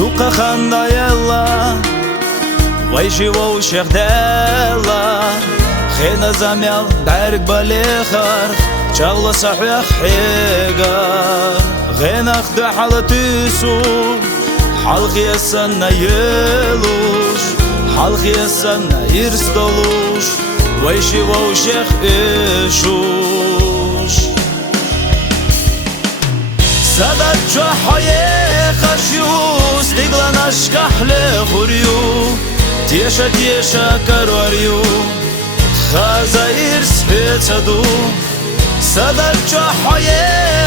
دوقة خندا يلا ويشي ووشيخ ديلا خينا زميل دعرق باليخر شغل صحيح حيقار غينا خدو حالتيسو حلقي السنة يلوش حلقي السنة يرسدلوش ويشي ووشيخ إشوش سادت جحاي خشيوس ديقلا نشكح لخوريو تيشا تيشا كرواريو خازاير سبيتادو سادت جحاي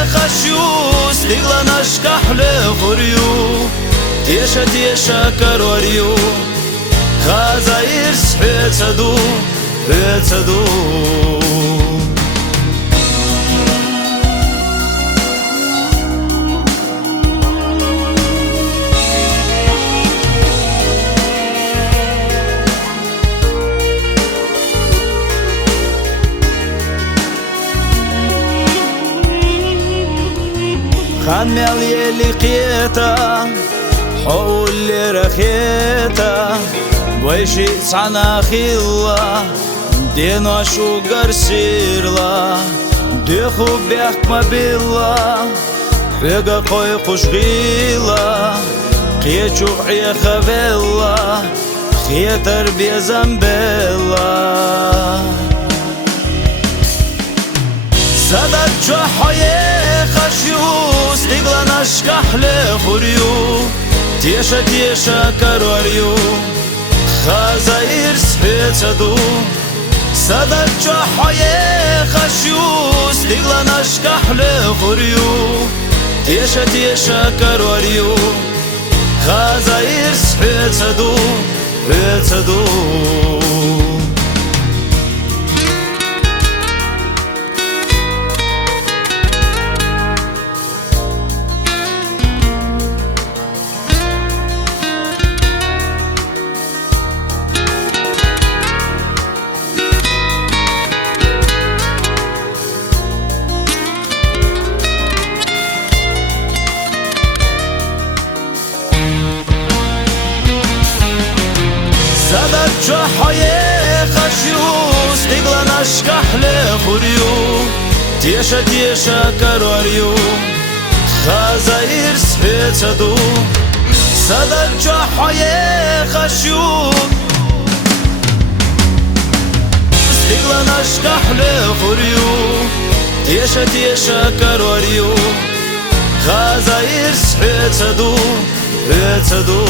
خشيوس ديقلا نشكح لخوريو تيشا تيشا كرواريو خازاير سبيتادو بيتادو خان مالي اللي قيتا حول اللي رخيتا ويشي سعنا خيلا دينا شو قرسيرلا ديخو بيحك ما بيلا بيقا قوي قشغيلا قيتشو عيا خبيلا خيا تربية زنبيلا سادت جحاي خشيوس ديقلا نشكح لخوريو تيشا تيشا كرواريو خازاير سبيتادو سادت جحاي خشيوس ديقلا نشكح لخوريو تيشا تيشا كرواريو خازاير سبيتادو بيتادو سادت جحاي خشيوس ديقلا نشكح لخوريو تيشا تيشا كرواريو خازاير سبيتادو سادت جحاي خشيوس ديقلا نشكح لخوريو تيشا تيشا كرواريو خازاير سبيتادو بيتادو